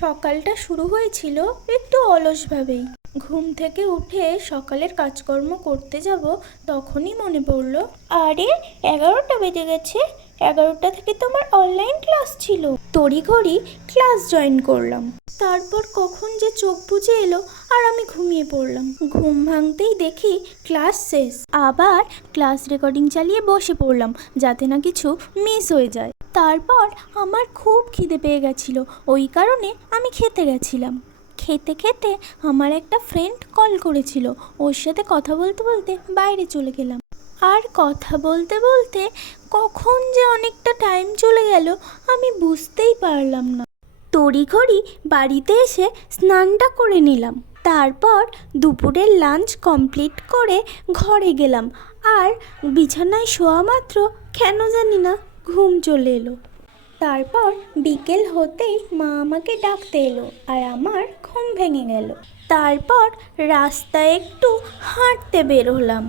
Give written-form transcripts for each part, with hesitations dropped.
সকালটা শুরু হয়েছিল একটু অলসভাবেই। ঘুম থেকে উঠে সকালের কাজকর্ম করতে যাব, তখনই মনে পড়ল, আরে 11টা বেজে গেছে। 11টা থেকে তো আমার অনলাইন ক্লাস ছিল। তড়িঘড়ি ক্লাস জয়েন করলাম। তারপর কখন যে চোখ বুজে এলো আর আমি ঘুমিয়ে পড়লাম। ঘুম ভাঙতেই দেখি ক্লাস শেষ। আবার ক্লাস রেকর্ডিং চালিয়ে বসে পড়লাম, যাতে না কিছু মিস হয়ে যায়। তারপর আমার খুব খিদে পেয়ে গেছিল, ওই কারণে আমি খেতে গেছিলাম। খেতে খেতে আমার একটা ফ্রেন্ড কল করেছিল, ওর সাথে কথা বলতে বলতে বাইরে চলে গেলাম। আর কথা বলতে বলতে কখন যে অনেকটা টাইম চলে গেল আমি বুঝতেই পারলাম না। তড়িঘড়ি বাড়িতে এসে স্নানটা করে নিলাম। তারপর দুপুরের লাঞ্চ কমপ্লিট করে ঘরে গেলাম। আর বিছানায় শোয়া মাত্র কেন জানি না ঘুম চলে এলো। তারপর বিকেল হতেই মা আমাকে ডাকতে এলো আর আমার ঘুম ভেঙে গেল। তারপর রাস্তায় একটু হাঁটতে বের হলাম।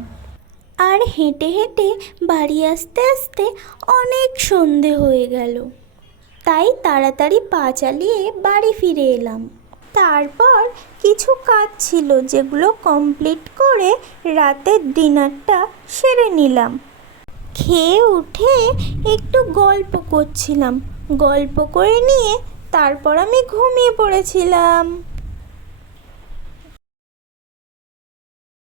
আর হেঁটে হেঁটে বাড়ি আসতে আসতে অনেক সন্ধে হয়ে গেল, তাই তাড়াতাড়ি পা চালিয়ে বাড়ি ফিরে এলাম। তারপর কিছু কাজ ছিল যেগুলো কমপ্লিট করে রাতের ডিনারটা সেরে নিলাম। খেয়ে উঠে একটু গল্প করছিলাম, গল্প করে নিয়ে তারপর আমি ঘুমিয়ে পড়েছিলাম।